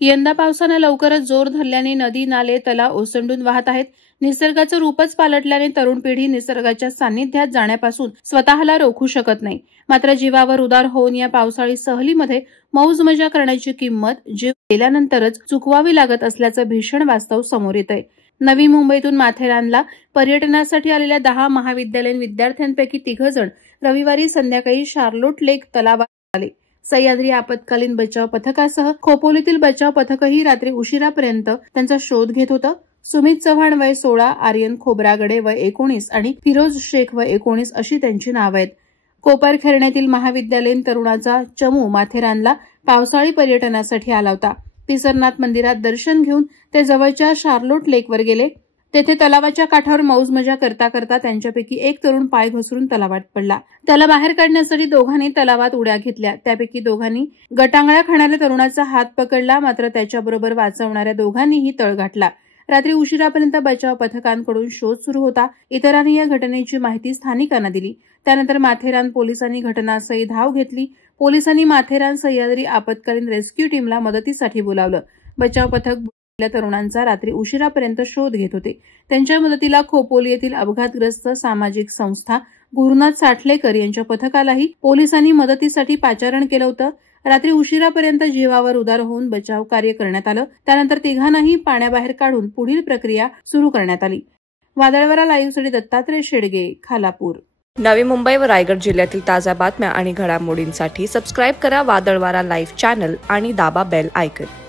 यंदा पावसानं लवकरच जोर धरल्याने नदी नाले तलाव ओसंडून वाहत आहेत। निसर्गाचं रूपच पालटल्याने तरुण पिढी निसर्गाच्या सान्निध्यात जाण्यापासून स्वतःला रोखू शकत नाही। मात्र जीवावर उदार होऊन या पावसाळी सहलीमध्ये मौज मजा करण्याची किंमत जीव गेल्यानंतरच चुकवावी लागत असल्याचं भीषण वास्तव समोर येतंय। नवी मुंबईतून माथेरानला पर्यटनासाठी आलेल्या 10 महाविद्यालयीन विद्यार्थ्यांपैकी 3 जण रविवारी संध्याकाळी शार्लोट लेक तलावात आले। सह्याद्री आपत्कालीन बचाव पथकासह खोपोलीतील बचाव पथकही रात्री उशिरापर्यंत त्यांचा शोध घेत होतं। सुमित चव्हाण वय 16, आर्यन खोब्रागडे वय 19 आणि फिरोज शेख वय 19 अशी त्यांची नावं आहेत। कोपरखैरण्यातील महाविद्यालयीन तरुणाचा चमू माथेरानला पावसाळी पर्यटनासाठी आला होता। पिसरनाथ मंदिरात दर्शन घेऊन ते जवळच्या शार्लोट लेकवर गेले। तेथे तलावाच्या काठावर मौज मजा करता करता त्यांच्यापैकी एक तरुण पाय घसरून तलावात पडला। त्याला बाहेर काढण्यासाठी दोघांनी तलावात उड्या घेतल्या। त्यापैकी दोघांनी गटांगळ्या खाणाऱ्या तरुणाचा हात पकडला, मात्र त्याच्याबरोबर वाचवणाऱ्या दोघांनीही तळ गाठला। रात्री उशिरापर्यंत बचाव पथकांकडून शोध सुरू होता। इतरांनी या घटनेची माहिती स्थानिकांना दिली। त्यानंतर माथेरान पोलिसांनी घटनास्थळी धाव घेतली। पोलिसांनी माथेरान सह्याद्री आपत्कालीन रेस्क्यू टीमला मदतीसाठी बोलावलं। बचाव पथक तरुणांचा रात्री उशिरापर्यंत शोध घेत होते। त्यांच्या मदतीला खोपोली येथील अपघातग्रस्त सामाजिक संस्था गुरुनाथ साठलेकर यांच्या पथकालाही पोलिसांनी मदतीसाठी पाचारण केलं होतं। रात्री उशिरापर्यंत जीवावर उदार होऊन बचाव कार्य करण्यात आलं। त्यानंतर तिघांनाही पाण्याबाहेर काढून पुढील प्रक्रिया सुरू करण्यात आली। वादळवारा लाईव्हसाठी दत्तात्रय शेडगे, खालापूर। नवी मुंबई व रायगड जिल्ह्यातील ताज्या बातम्या आणि घडामोडींसाठी सबस्क्राईब करा वादळवारा लाईव्ह चॅनल आणि दाबा बेल आयकॉन।